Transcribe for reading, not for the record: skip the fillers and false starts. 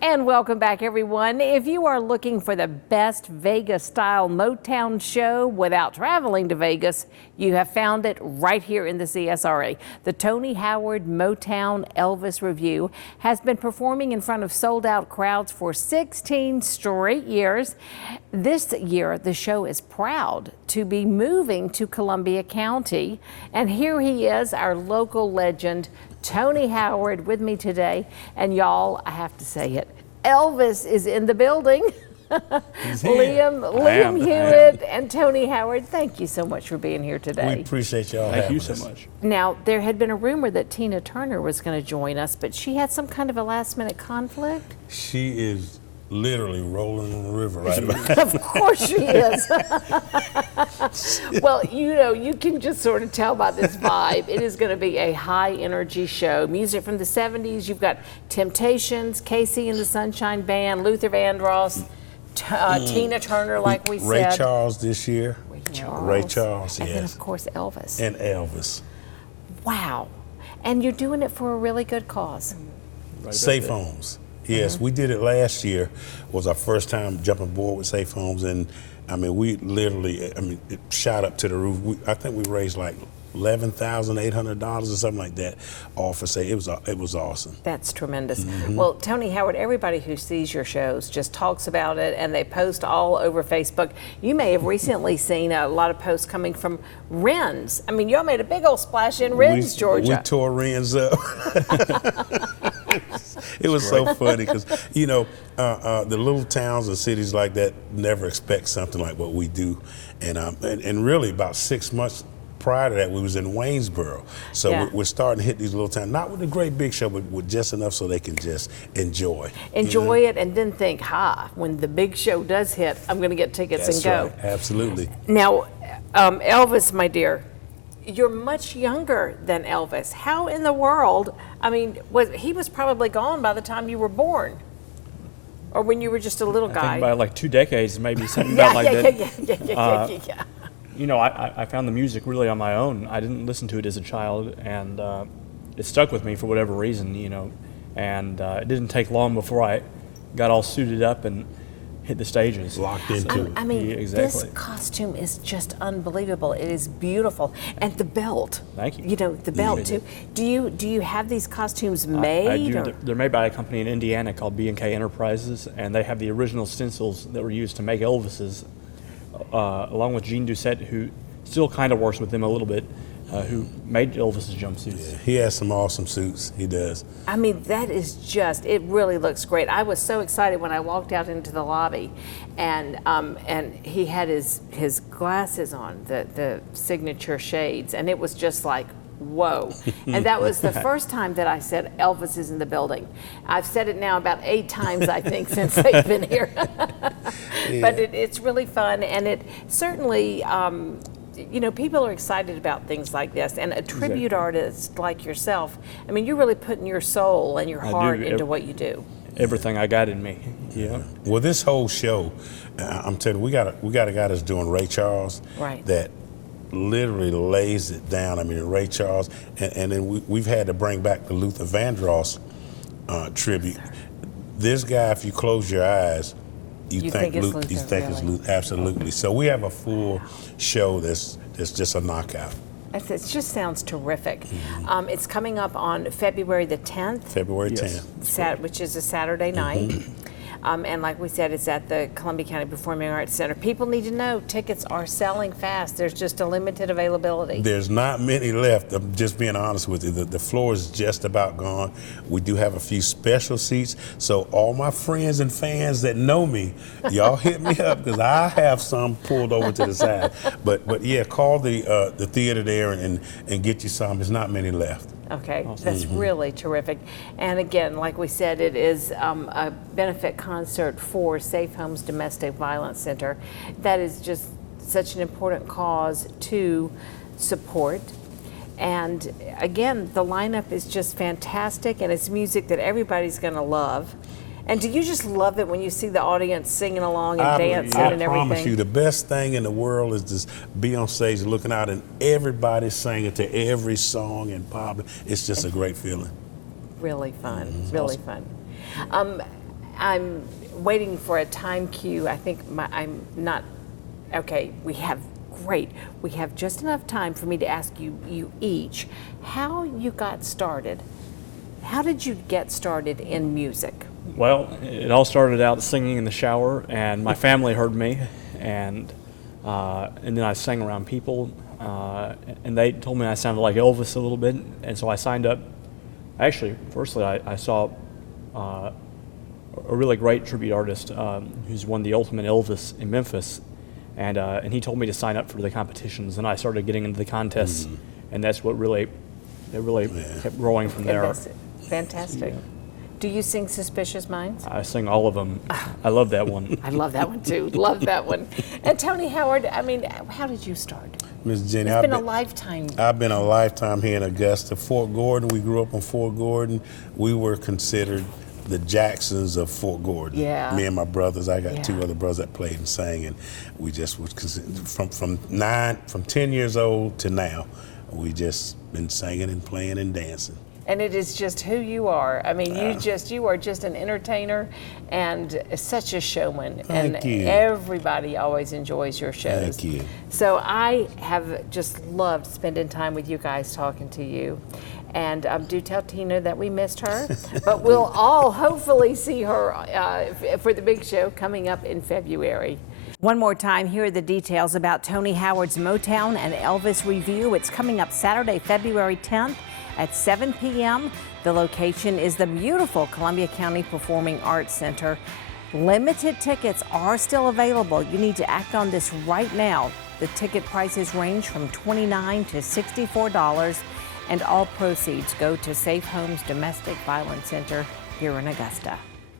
And welcome back, everyone. If you are looking for the best Vegas-style Mowtown show without traveling to Vegas, you have found it right here in the CSRA. The Tony Howard Mowtown Elvis Revue has been performing in front of sold-out crowds for 16 straight years. This year, the show is proud to be moving to Columbia County. And here he is, our local legend, Tony Howard, with me today. And y'all, I have to say it, Elvis is in the building. Liam Hewitt and Tony Howard, thank you so much for being here today. We appreciate y'all having us. Thank you so much. Now, there had been a rumor that Tina Turner was going to join us, but she had some kind of a last-minute conflict. She is literally rolling in the river right now. Of course she is. Well, you know, you can just sort of tell by this vibe. It is going to be a high-energy show. Music from the 70s. You've got Temptations, Casey and the Sunshine Band, Luther Vandross, Tina Turner, like we said. Ray Charles this year. Ray Charles, and yes. then, of course, Elvis. And Elvis. Wow. And you're doing it for a really good cause. Safe Homes. Yes, we did it last year. It was our first time jumping board with Safe Homes, and I mean, we literally, it shot up to the roof. I think we raised like $11,800 or something like that, all for Safe. It was awesome. That's tremendous. Well, Tony Howard, everybody who sees your shows just talks about it, and they post all over Facebook. You may have recently seen a lot of posts coming from Ren's. I mean, y'all made a big old splash in Ren's, Georgia. We tore Ren's up. It was so funny because, you know, the little towns and cities like that never expect something like what we do. And really about 6 months prior to that, we was in Waynesboro. So we're starting to hit these little towns, not with a great big show, but with just enough so they can just enjoy. Enjoy it and then think, when the big show does hit, I'm going to get tickets and go. Right. Absolutely. Now, Elvis, my dear, you're much younger than Elvis. How in the world, I mean, he was probably gone by the time you were born, or when you were just a little guy. I think by like 2 decades, maybe something about like that. Yeah. You know, I found the music really on my own. I didn't listen to it as a child, and it stuck with me for whatever reason, you know. And it didn't take long before I got all suited up and hit the stages. Locked into it. I mean, yeah, exactly. This costume is just unbelievable. It is beautiful. And the belt. Thank you. You know, the belt too. Do you have these costumes made? I do. They're made by a company in Indiana called B&K Enterprises, and they have the original stencils that were used to make Elvis's, along with Gene Doucette, who still kind of works with them a little bit, who made Elvis's jumpsuits. Yeah, he has some awesome suits. He does. I mean, that is just, it really looks great. I was so excited when I walked out into the lobby, and he had his glasses on, the signature shades, and it was just like, whoa. And that was the first time that I said Elvis is in the building. I've said it now about 8 times, I think, since they've been here. But it's really fun, and it certainly, you know, people are excited about things like this, and a tribute artist like yourself, I mean, you're really putting your soul and your heart into what you do. Everything I got in me, yeah. Well, this whole show, I'm telling you, we got a guy that's doing Ray Charles, right, that literally lays it down. I mean, Ray Charles, and then we've had to bring back the Luther Vandross tribute. This guy, if you close your eyes, you think it's Luther, absolutely. So we have a full show that's just a knockout. It just sounds terrific. It's coming up on February the 10th. February 10th. Which is a Saturday night. And like we said, it's at the Columbia County Performing Arts Center. People need to know tickets are selling fast. There's just a limited availability. There's not many left. I'm just being honest with you. The floor is just about gone. We do have a few special seats. So all my friends and fans that know me, y'all hit me up because I have some pulled over to the side. But yeah, call the theater there and get you some. There's not many left. Okay, that's really terrific. And again, like we said, it is a benefit concert for Safe Homes Domestic Violence Center. That is just such an important cause to support. And again, the lineup is just fantastic, and it's music that everybody's going to love. And do you just love it when you see the audience singing along and dancing and everything? I promise you, the best thing in the world is to be on stage looking out and everybody singing to every song and popping. It's just a great feeling. Really fun, really fun. I'm waiting for a time cue. I think I'm not, okay, we have just enough time for me to ask you each how you got started. How did you get started in music? Well, it all started out singing in the shower, and my family heard me, and then I sang around people, and they told me I sounded like Elvis a little bit, and so I signed up. Actually, firstly, I saw a really great tribute artist who's won the Ultimate Elvis in Memphis, and he told me to sign up for the competitions, and I started getting into the contests, and that's what really kept growing from there. Fantastic. Yeah. Do you sing Suspicious Minds? I sing all of them. I love that one. I love that one too. Love that one. And Tony Howard, I mean, how did you start? Miss Jenny, It's been a lifetime. I've been a lifetime here in Augusta. Fort Gordon, we grew up in Fort Gordon. We were considered the Jacksons of Fort Gordon. Yeah. Me and my brothers, I got Yeah. 2 other brothers that played and sang, and we just was from 10 years old to now, we just been singing and playing and dancing. And it is just who you are. I mean, you are just an entertainer and such a showman. Thank you. Everybody always enjoys your shows. Thank you. So I have just loved spending time with you guys, talking to you. And do tell Tina that we missed her. But we'll all hopefully see her for the big show coming up in February. One more time, here are the details about Tony Howard's Mowtown and Elvis Revue. It's coming up Saturday, February 10th. At 7 p.m. The location is the beautiful Columbia County Performing Arts Center. Limited tickets are still available. You need to act on this right now. The ticket prices range from $29 to $64, and all proceeds go to Safe Homes Domestic Violence Center here in Augusta.